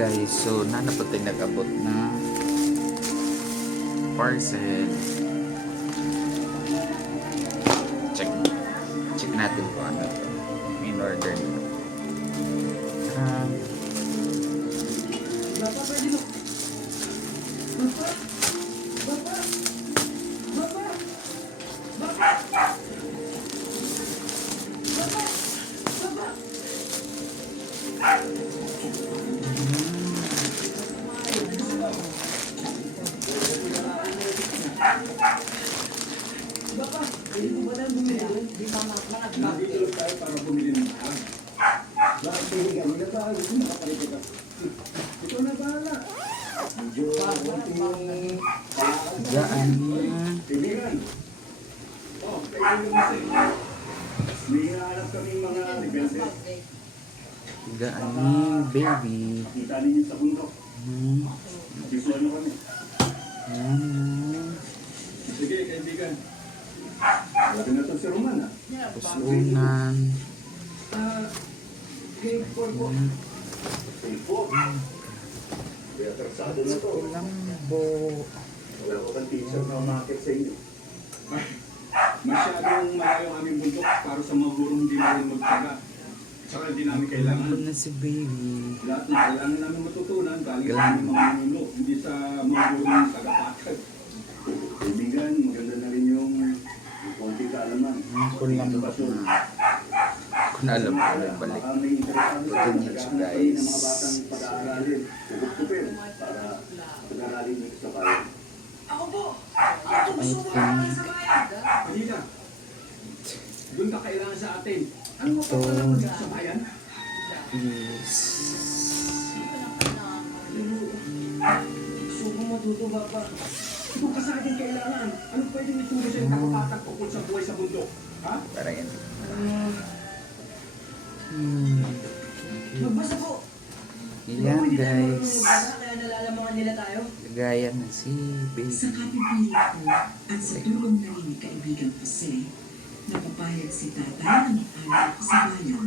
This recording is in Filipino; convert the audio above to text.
guys, so nanapot tayo nag-abot na parcel. Check natin kung ano to in order nito. Nandito tayo para bumili ng bag. Bakit bigyan mo na ba? Gusto mo kapalitin ka? Ito na bahala. Medyo konti yung Gaan. kaibigan. Kaibigan mo sa'yo. May hinahanap kami mga rebelde. Gaan, baby. Kita ninyo sa bundok. Gusto ano kami? Sige, kaibigan. Lagi na ito si Roman, ha? Pusunan. Game 4 po. Game 4? Kaya tersado na to. Lambo. Wala ko kang teacher na umakit sa inyo. Masyadong malayo ang aming bundok para sa mga gurong hindi na rin magtaga. Saka hindi namin kailangan. Lambo na si baby. Lahat na kailangan namin matutunan galing sa aming mga manuno, hindi sa mga gurong tagapatag. Kaibigan, maganda na rin yung konti kaalaman. Kung lang ba kung alam ko na balik. Baka may interesado sa Ganyan siya, naghahanap guys. ng mga batang pag-aaralin. Tugtupin para pag-aaralin nyo sa bayan. Ako po! I think Kanina, doon ka kailangan sa atin. Ano mo ito sa bayan? is Gusto ko matuto ba pa? Doon ka sa atin kailangan. Ano pwedeng ituro sa'yo kakapatag tungkol sa buhay sa bundok? Ha? parang yan. Magbasa po! Yan guys. Kaya nalalamangan nila tayo? Gaya na si baby. Sa kapipilit ko at sa tulong na rin ni kaibigang Jose, napapayag si tatay na mag-anak sa bayan.